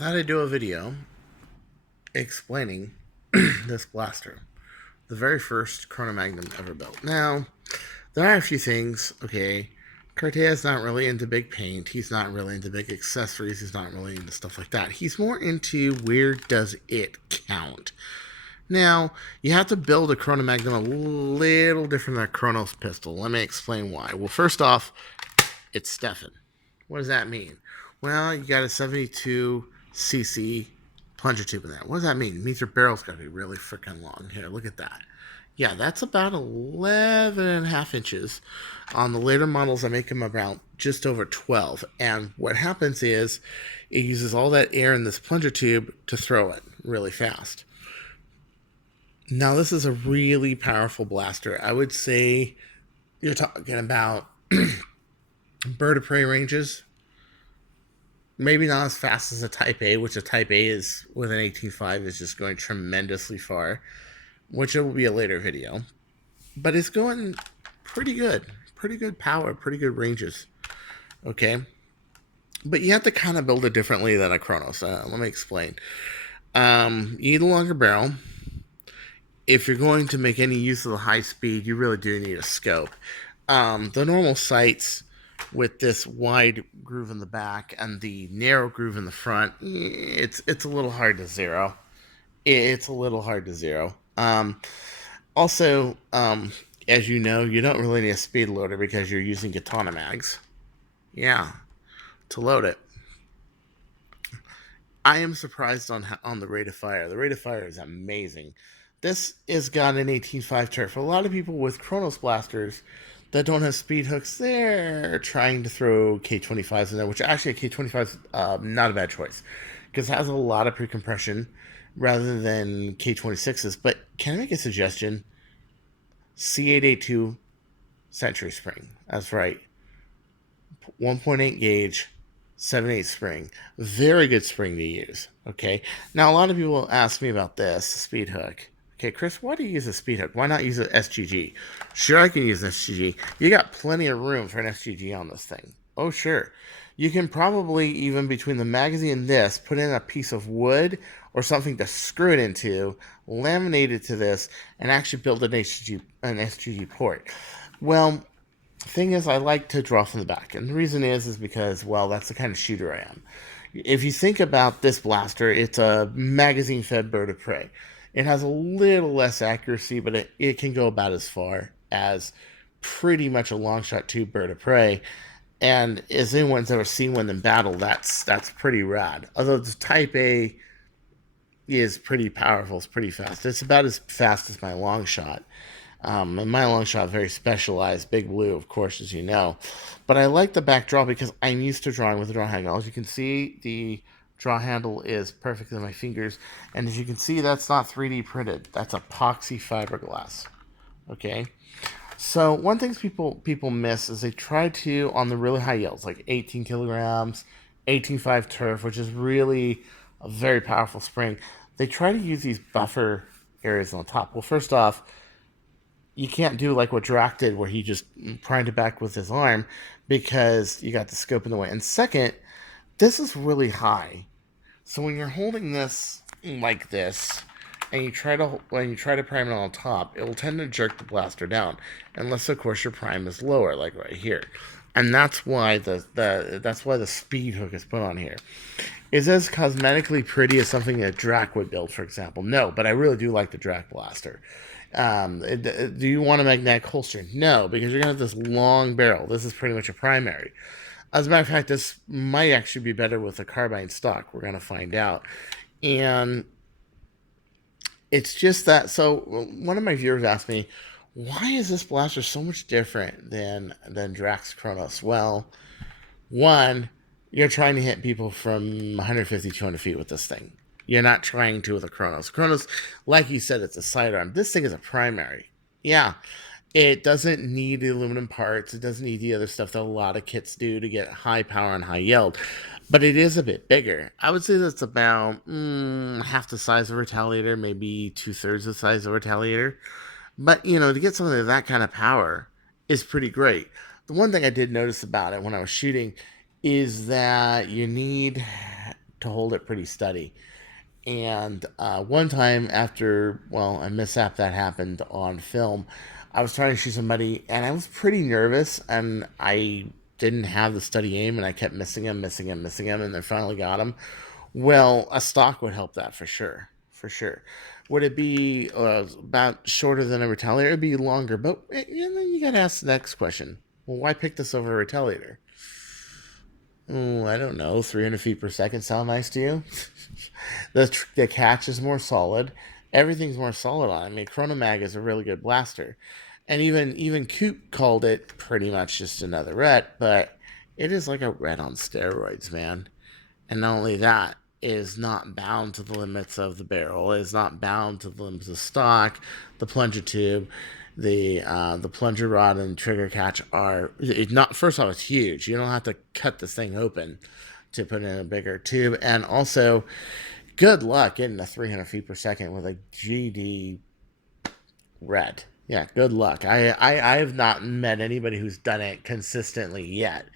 thought I'd do a video explaining this blaster, the very first CronoMagnum ever built. Now, there are a few things, okay. Cartaya's not really into big paint. He's not really into big accessories. He's not really into stuff like that. He's more into where does it count. Now, you have to build a CronoMagnum a little different than a Kronos pistol. Let me explain why. Well, first off, it's Stefan. What does that mean? Well, you got a 72cc plunger tube in there. What does that mean? It means your barrel's got to be really freaking long. Here, look at that. Yeah, that's about 11 and a half inches. On the later models, I make them about just over 12. And what happens is it uses all that air in this plunger tube to throw it really fast. Now, this is a really powerful blaster. I would say you're talking about bird of prey ranges. Maybe not as fast as a Type A, which a Type A is with an 18.5 is just going tremendously far, which it will be a later video. But it's going pretty good. Pretty good power, pretty good ranges. Okay? But you have to kind of build it differently than a Kronos. Let me explain. You need a longer barrel. If you're going to make any use of the high speed, you really do need a scope. The normal sights with this wide groove in the back and the narrow groove in the front, it's a little hard to zero. It's a little hard to zero. Also, as you know, you don't really need a speed loader because you're using katana mags. Yeah, to load it. I am surprised on the rate of fire. The rate of fire is amazing. This has got an 18.5 turf. A lot of people with Kronos blasters that don't have speed hooks, they're trying to throw K25s in there, which actually a K25 is not a bad choice because it has a lot of pre-compression rather than K26s. But can I make a suggestion? C882 Century Spring. That's right. 1.8 gauge, 7/8 spring. Very good spring to use. Okay. Now, a lot of people ask me about this speed hook. Okay, Chris, why do you use a speed hook? Why not use an SGG? Sure, I can use an SGG. You got plenty of room for an SGG on this thing. Oh, sure. You can probably, even between the magazine and this, put in a piece of wood or something to screw it into, laminate it to this, and actually build an SGG port. Well, thing is, I like to draw from the back. And the reason is because, well, that's the kind of shooter I am. If you think about this blaster, it's a magazine-fed bird of prey. It has a little less accuracy, but it can go about as far as pretty much a long shot tube bird of prey. And as anyone's ever seen one in battle, that's pretty rad. Although the Type A is pretty powerful, it's pretty fast. It's about as fast as my long shot. And my long shot, very specialized, big blue, of course, as you know. But I like the back draw because I'm used to drawing with the draw handle. As you can see, the draw handle is perfect in my fingers. And as you can see, that's not 3D printed. That's epoxy fiberglass. Okay? So one thing people miss is they try to, on the really high yields, like 18 kilograms, 18.5 turf, which is really a very powerful spring, they try to use these buffer areas on top. Well, first off, you can't do like what Drac did where he just primed it back with his arm because you got the scope in the way. And second, this is really high. So when you're holding this like this and you try to prime it on top, it will tend to jerk the blaster down unless of course your prime is lower, like right here. And that's why the speed hook is put on here. Is this cosmetically pretty as something that Drac would build, for example? No, but I really do like the Drac blaster. Do you want a magnetic holster? No, because you're going to have this long barrel. This is pretty much a primary. As a matter of fact, this might actually be better with a carbine stock. We're going to find out. And it's just that. So one of my viewers asked me, why is this blaster so much different than Drac's Kronos? Well, one, you're trying to hit people from 150, 200 feet with this thing. You're not trying to with a Kronos. Kronos, like you said, it's a sidearm. This thing is a primary. Yeah. It doesn't need the aluminum parts. It doesn't need the other stuff that a lot of kits do to get high power and high yield. But it is a bit bigger. I would say that's about half the size of a Retaliator, maybe 2/3 the size of a Retaliator. But, to get something of that kind of power is pretty great. The one thing I did notice about it when I was shooting is that you need to hold it pretty steady. And one time after, well, a mishap that happened on film, I was trying to shoot somebody and I was pretty nervous and I didn't have the steady aim and I kept missing him, missing him, missing him, and then finally got him. Well, a stock would help that for sure. For sure. Would it be about shorter than a retaliator? It would be longer, but then you got to ask the next question. Well, why pick this over a retaliator? Oh, I don't know. 300 feet per second sound nice to you? The catch is more solid. Everything's more solid on it. I mean, ChronoMag is a really good blaster, and even Coop called it pretty much just another red, but it is like a red on steroids, man. And not only that, it is not bound to the limits of the barrel. It is not bound to the limits of stock, the plunger tube, the plunger rod and trigger catch are not. First off, it's huge. You don't have to cut this thing open to put in a bigger tube, and also, good luck getting to 300 feet per second with a GD red. Yeah, good luck. I have not met anybody who's done it consistently yet.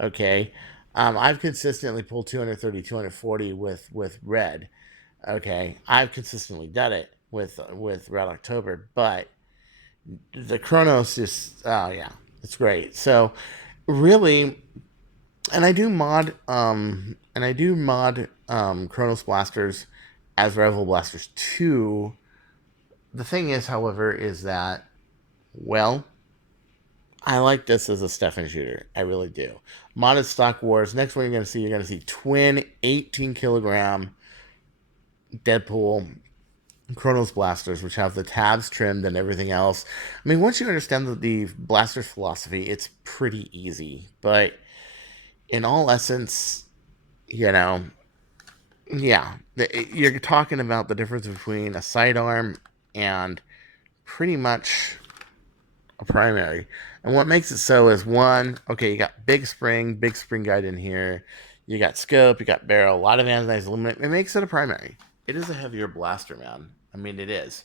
Okay, I've consistently pulled 230, 240 with red. Okay, I've consistently done it with Red October, but the Kronos is, oh yeah, it's great. So really, and I do mod Kronos blasters as rival blasters too. The thing is, however, is that, well, I like this as a Stefan shooter. I really do. Modded Stock Wars. Next one you're going to see twin 18 kilogram Deadpool Kronos blasters, which have the tabs trimmed and everything else. I mean, once you understand the blaster's philosophy, it's pretty easy. But in all essence, you know, yeah, you're talking about the difference between a sidearm and pretty much a primary. And what makes it so is, one, okay, you got big spring guide in here. You got scope, you got barrel, a lot of anodized aluminum. It makes it a primary. It is a heavier blaster, man. I mean, it is.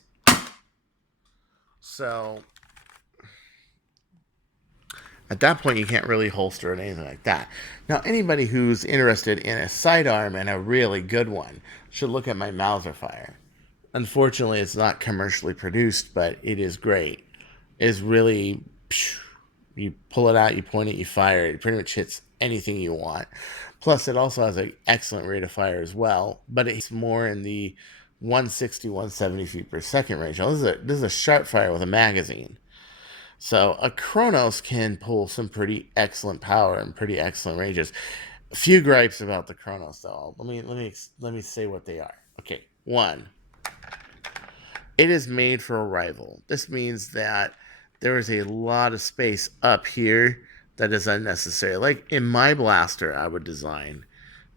So at that point, you can't really holster it or anything like that. Now, anybody who's interested in a sidearm and a really good one should look at my Mauser fire. Unfortunately, it's not commercially produced, but it is great. It's really, you pull it out, you point it, you fire it. It pretty much hits anything you want. Plus, it also has an excellent rate of fire as well, but it's more in the 160, 170 feet per second range. Now, this is a sharp fire with a magazine. So a Kronos can pull some pretty excellent power and pretty excellent ranges. A few gripes about the Kronos, though. Let me say what they are. Okay, one, it is made for a rival. This means that there is a lot of space up here that is unnecessary. Like in my blaster, I would design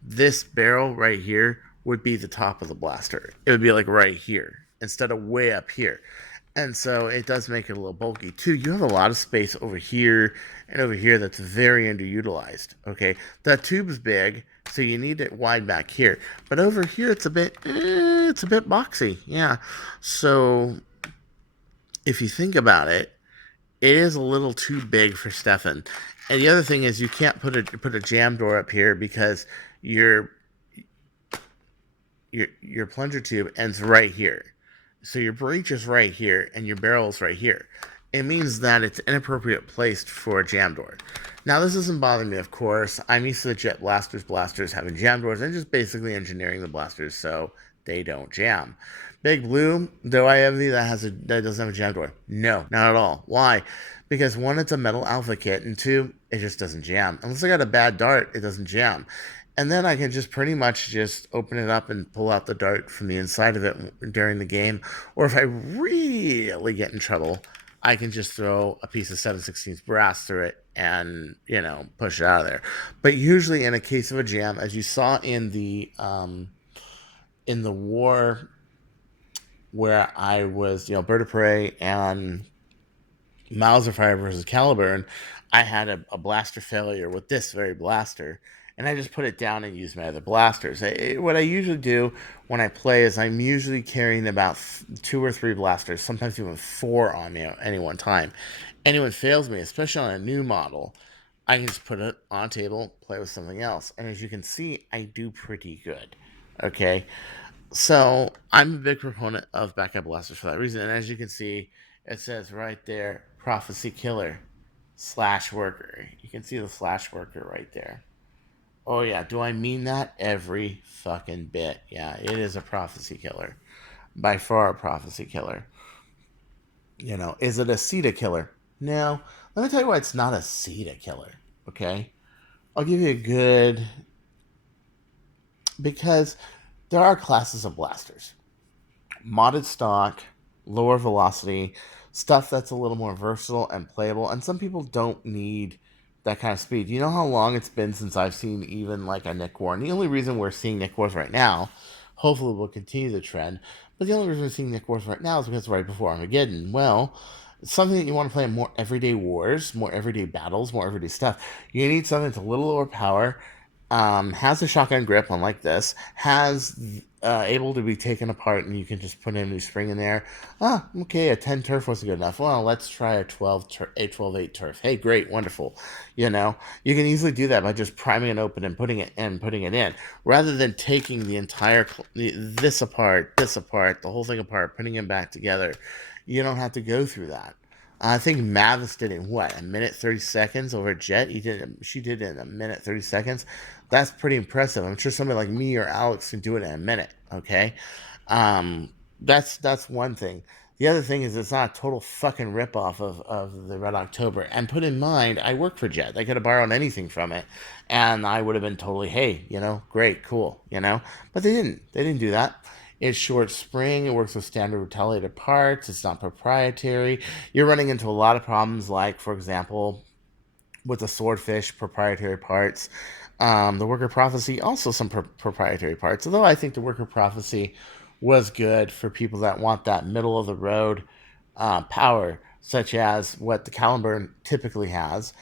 this barrel right here would be the top of the blaster. It would be like right here instead of way up here. And so it does make it a little bulky. Two, you have a lot of space over here and over here that's very underutilized. Okay, the tube's big, so you need it wide back here. But over here, it's a bit boxy. Yeah. So if you think about it, it is a little too big for Stefan. And the other thing is, you can't put a jam door up here because your plunger tube ends right here. So your breech is right here and your barrel is right here. It means that it's inappropriate placed for a jam door. Now, this doesn't bother me, of course. I'm used to the jet blasters having jam doors and just basically engineering the blasters so they don't jam. Big Blue, though I have that doesn't have a jam door. No, not at all. Why? Because one, it's a metal alpha kit, and two, it just doesn't jam. Unless I got a bad dart, it doesn't jam. And then I can just pretty much just open it up and pull out the dart from the inside of it during the game. Or if I really get in trouble, I can just throw a piece of 7/16 brass through it and, push it out of there. But usually in a case of a jam, as you saw in the war where I was, Bird of Prey and Mauser Fire versus Caliburn, I had a blaster failure with this very blaster. And I just put it down and use my other blasters. What I usually do when I play is I'm usually carrying about 2 or 3 blasters, sometimes even 4 on me at any one time. Anyone fails me, especially on a new model, I can just put it on a table, play with something else. And as you can see, I do pretty good. Okay. So I'm a big proponent of backup blasters for that reason. And as you can see, it says right there, Prophecy Killer slash worker. You can see the slash worker right there. Oh yeah, do I mean that? Every fucking bit. Yeah, it is a prophecy killer. By far a prophecy killer. Is it a CEDA killer? No. Let me tell you why it's not a CEDA killer. Okay? I'll give you a good, because there are classes of blasters. Modded stock, lower velocity, stuff that's a little more versatile and playable. And some people don't need that kind of speed. You know how long it's been since I've seen even like a Nick War? And the only reason we're seeing Nick Wars right now, hopefully we'll continue the trend, but the only reason we're seeing Nick Wars right now is because it's right before Armageddon. Well, it's something that you want to play in more everyday wars, more everyday battles, more everyday stuff. You need something that's a little lower power, has a shotgun grip, unlike this, has able to be taken apart, and you can just put in a new spring in there. Ah, okay, a 10 turf wasn't good enough. Well, let's try a 12 8 turf. Hey, great, wonderful. You can easily do that by just priming it open and putting it in, rather than taking the entire this apart, the whole thing apart, putting it back together. You don't have to go through that. I think Mavis did it in what, a minute 30 seconds over Jet. She did it in a minute 30 seconds. That's pretty impressive. I'm sure somebody like me or Alex can do it in a minute. Okay, that's one thing. The other thing is it's not a total fucking ripoff of the Red October. And put in mind, I work for Jet. I could have borrowed anything from it, and I would have been totally, hey, great, cool, But they didn't. They didn't do that. It's short spring. It works with standard retaliated parts. It's not proprietary. You're running into a lot of problems, like, for example, with the swordfish proprietary parts. The worker prophecy, also some proprietary parts. Although I think the worker prophecy was good for people that want that middle of the road power, such as what the Caliburn typically has,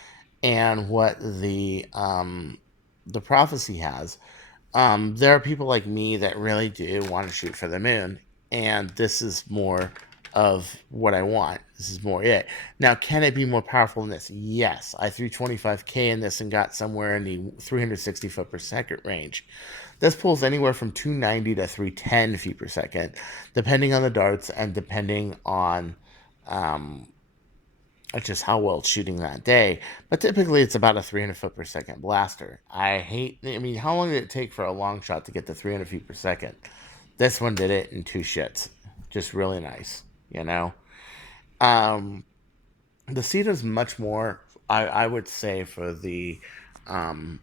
and what the prophecy has. There are people like me that really do want to shoot for the moon, and this is more of what I want. This is more it. Now, can it be more powerful than this? Yes. I threw 25K in this and got somewhere in the 360 foot per second range. This pulls anywhere from 290 to 310 feet per second, depending on the darts and depending on um, just how well it's shooting that day. But typically, it's about a 300 foot per second blaster. I mean, how long did it take for a long shot to get to 300 feet per second? This one did it in two shits. Just really nice, you know? Um, the CEDA is much more, I would say, for the um,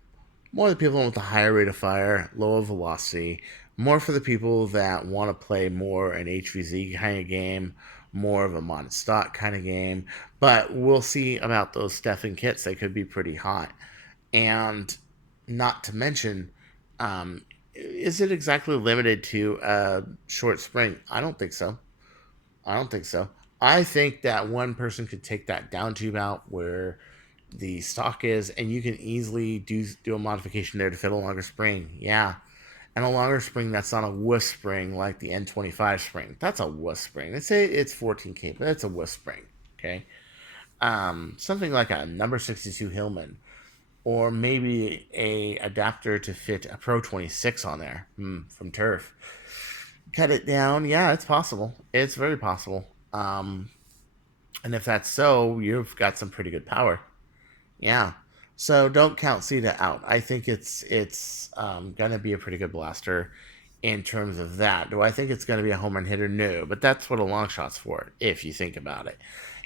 more the people with the higher rate of fire, lower velocity, more for the people that want to play more an HVZ kind of game, more of a modded stock kind of game. But we'll see about those Stefan kits. They could be pretty hot. And not to mention, is it exactly limited to a short spring? I don't think so. I don't think so. I think that one person could take that down tube out where the stock is, and you can easily do a modification there to fit a longer spring. Yeah, and a longer spring that's not a wuss spring like the N25 spring. That's a wuss spring. Let's say it's 14K, but it's a wuss spring. Okay, something like a number 62 Hillman, or maybe a adapter to fit a Pro 26 on there from Turf. Cut it down. Yeah, it's possible. It's very possible. And if that's so, you've got some pretty good power. Yeah. So don't count CEDA out. I think it's gonna be a pretty good blaster in terms of that. Do I think it's gonna be a home run hitter? No, but that's what a long shot's for, if you think about it.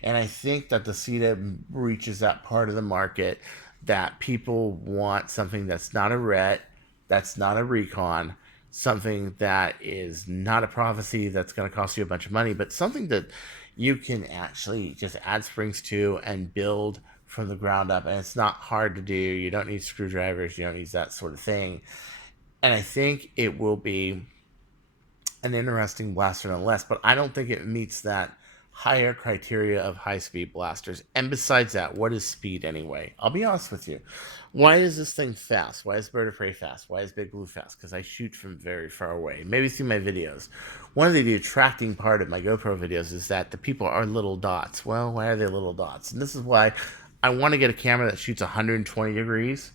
And I think that the CEDA reaches that part of the market that people want something that's not a ret, that's not a recon, something that is not a prophecy that's going to cost you a bunch of money, but something that you can actually just add springs to and build from the ground up. And it's not hard to do. You don't need screwdrivers, you don't need that sort of thing. And I think it will be an interesting blaster nonetheless, but I don't think it meets that higher criteria of high speed blasters. And besides that, what is speed anyway? I'll be honest with you. Why is this thing fast? Why is Bird of Prey fast? Why is Big Blue fast? Because I shoot from very far away. Maybe see my videos. One of the detracting part of my GoPro videos is that the people are little dots. Well, why are they little dots? And this is why I want to get a camera that shoots 120 degrees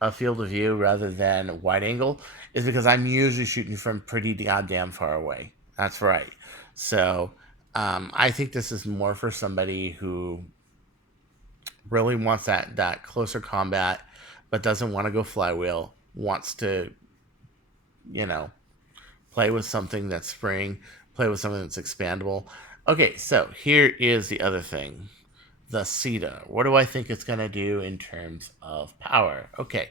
of field of view rather than wide angle, is because I'm usually shooting from pretty goddamn far away. That's right. So I think this is more for somebody who really wants that closer combat, but doesn't want to go flywheel. Wants to, you know, play with something that's spring, play with something that's expandable. Okay, so here is the other thing, the CEDA. What do I think it's going to do in terms of power? Okay,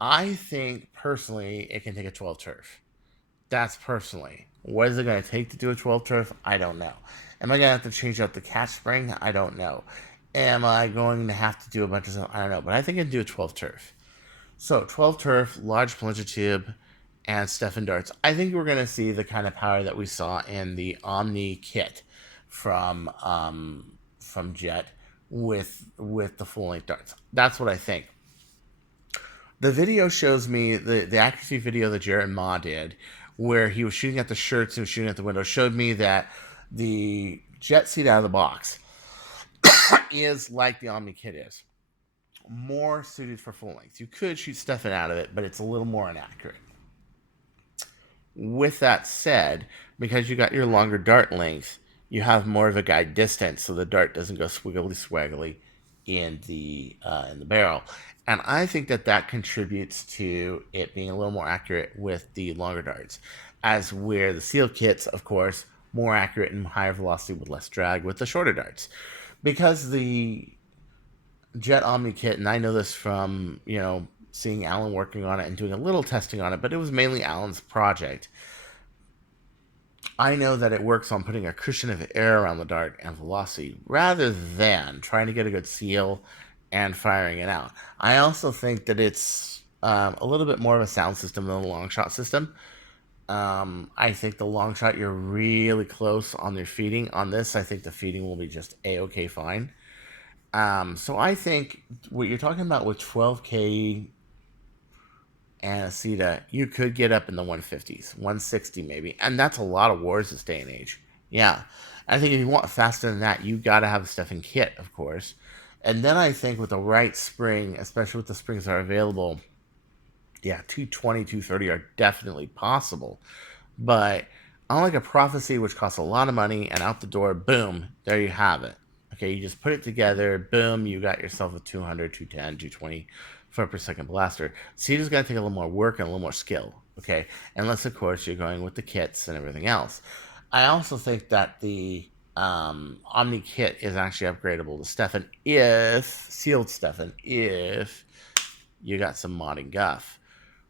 I think personally it can take a 12 turf. That's personally. What is it going to take to do a 12 turf? I don't know. Am I going to have to change out the catch spring? I don't know. Am I going to have to do a bunch of stuff? I don't know. But I think I can do a 12 turf. So 12 turf, large plunger tube, and Stefan darts. I think we're going to see the kind of power that we saw in the Omni kit from Jet with the full length darts. That's what I think. The video shows me the accuracy video that Jared Ma did, where he was shooting at the shirts, he was shooting at the window, showed me that the Jet seat out of the box is like the Omni kit is. More suited for full length. You could shoot Stefan out of it, but it's a little more inaccurate. With that said, because you got your longer dart length, you have more of a guide distance, so the dart doesn't go swiggly swaggly in the barrel. And I think that contributes to it being a little more accurate with the longer darts, as where the seal kits, of course, more accurate and higher velocity with less drag with the shorter darts, because the Jet Omni kit, and I know this from seeing Alan working on it and doing a little testing on it, but it was mainly Alan's project. I know that it works on putting a cushion of air around the dart and velocity rather than trying to get a good seal and firing it out. I also think that it's a little bit more of a sound system than the long shot system. I think the long shot, you're really close on their feeding. On this, I think the feeding will be just a-okay fine. So I think what you're talking about with 12K and a CEDA, you could get up in the 150s, 160 maybe. And that's a lot of wars this day and age. Yeah. I think if you want faster than that, you got to have a Stefan kit, of course. And then I think with the right spring, especially with the springs that are available, yeah, 220, 230 are definitely possible. But unlike a Prophecy, which costs a lot of money, and out the door, boom, there you have it. Okay, you just put it together, boom, you got yourself a 200, 210, 220 foot per second blaster. So you just got to take a little more work and a little more skill, okay? Unless, of course, you're going with the kits and everything else. I also think that the Omni kit is actually upgradable to Stefan sealed Stefan, if you got some modding guff.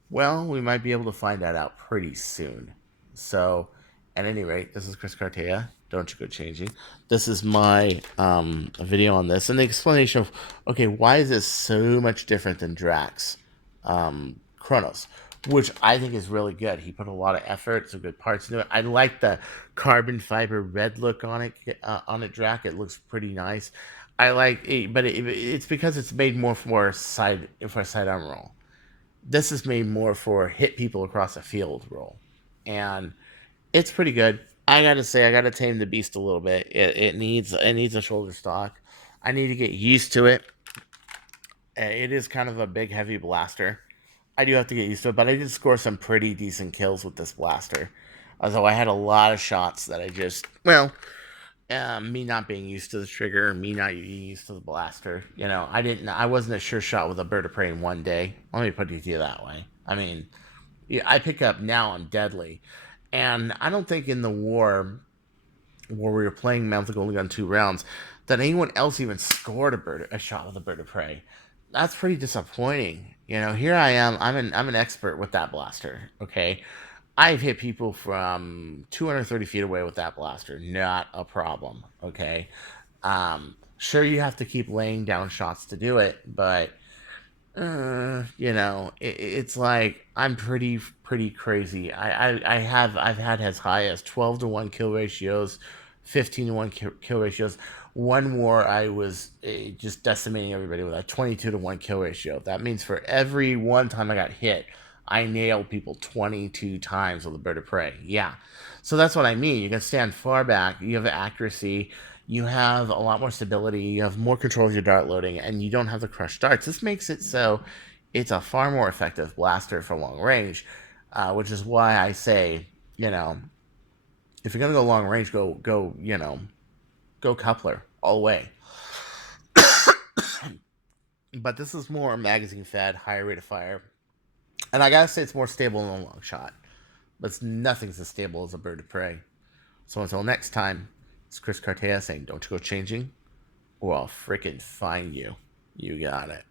Well, we might be able to find that out pretty soon. So, at any rate, this is Chris Cartaya. Don't you go changing. This is my video on this, and the explanation of, okay, why is this so much different than Drax Kronos, which I think is really good. He put a lot of effort, some good parts into it. I like the carbon fiber red look on it, Drac. It looks pretty nice. I like it, but it's because it's made more for a sidearm roll. This is made more for hit people across a field roll, and it's pretty good. I gotta say, I gotta tame the beast a little bit. It needs a shoulder stock. I need to get used to it. It is kind of a big, heavy blaster. I do have to get used to it, but I did score some pretty decent kills with this blaster. Although I had a lot of shots that I just, me not being used to the trigger, me not being used to the blaster. I wasn't a sure shot with a bird of prey in one day. Let me put it to you that way. I mean, I pick up now, I'm deadly. And I don't think in the war where we were playing Mounted only gun 2 rounds that anyone else even scored a shot with a bird of prey. That's pretty disappointing. Here I am. I'm an expert with that blaster. Okay, I've hit people from 230 feet away with that blaster. Not a problem. Okay, sure, you have to keep laying down shots to do it, but it's like I'm pretty crazy. I've had as high as 12-to-1 kill ratios, 15-to-1 kill ratios. One war I was just decimating everybody with a 22-to-1 kill ratio. That means for every one time I got hit, I nailed people 22 times with a bird of prey. Yeah. So that's what I mean. You can stand far back. You have accuracy. You have a lot more stability. You have more control of your dart loading, and you don't have the crushed darts. This makes it so it's a far more effective blaster for long range, which is why I say, you know, if you're gonna go long range, go coupler all the way. But this is more magazine fed, higher rate of fire, and I gotta say it's more stable in a long shot. But nothing's as stable as a bird of prey. So until next time, it's Chris Cartaya saying, don't you go changing, or I'll frickin' find you. You got it.